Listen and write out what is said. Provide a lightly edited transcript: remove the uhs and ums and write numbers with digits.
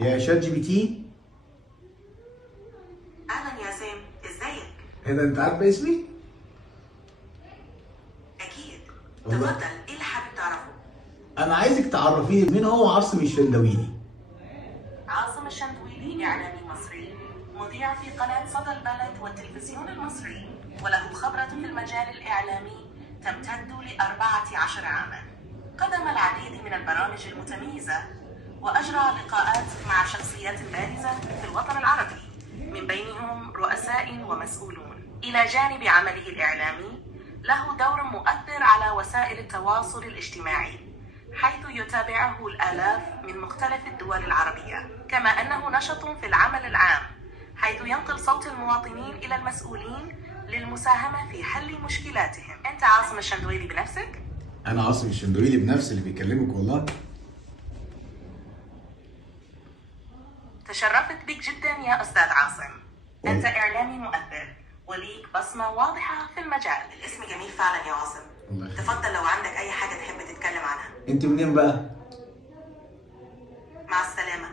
يا شات جي بي تي. اهلا يا سام، ازيك؟ ايه ده، انت عارفه اسمي؟ اكيد. والله تفضل، ايه اللي حابب تعرفه؟ انا عايزك تعرفيني مين هو عاصم الشندويلي. عاصم الشندويلي اعلامي مصري، مذيع في قناة صدى البلد والتلفزيون المصري، وله خبرة في المجال الاعلامي تمتد ل14 عاما. قدم العديد من البرامج المتميزة واجرى لقاءات مع شخصيات بارزة في الوطن العربي، من بينهم رؤساء ومسؤولون. الى جانب عمله الاعلامي له دور مؤثر على وسائل التواصل الاجتماعي، حيث يتابعه الآلاف من مختلف الدول العربية، كما أنه نشط في العمل العام، حيث ينقل صوت المواطنين إلى المسؤولين للمساهمة في حل مشكلاتهم. أنت عاصم الشندويلي بنفسك؟ انا عاصم الشندويلي بنفسي اللي بيكلمك والله. تشرفت بك جدا يا أستاذ عاصم. أنت والله. إعلامي مؤثر وليك بصمة واضحة في المجال. الاسم جميل فعلا يا عاصم. الله يخليك. تفضل لو عندك أي حاجة تحب تتكلم عنها. انت منين بقى؟ مع السلامة.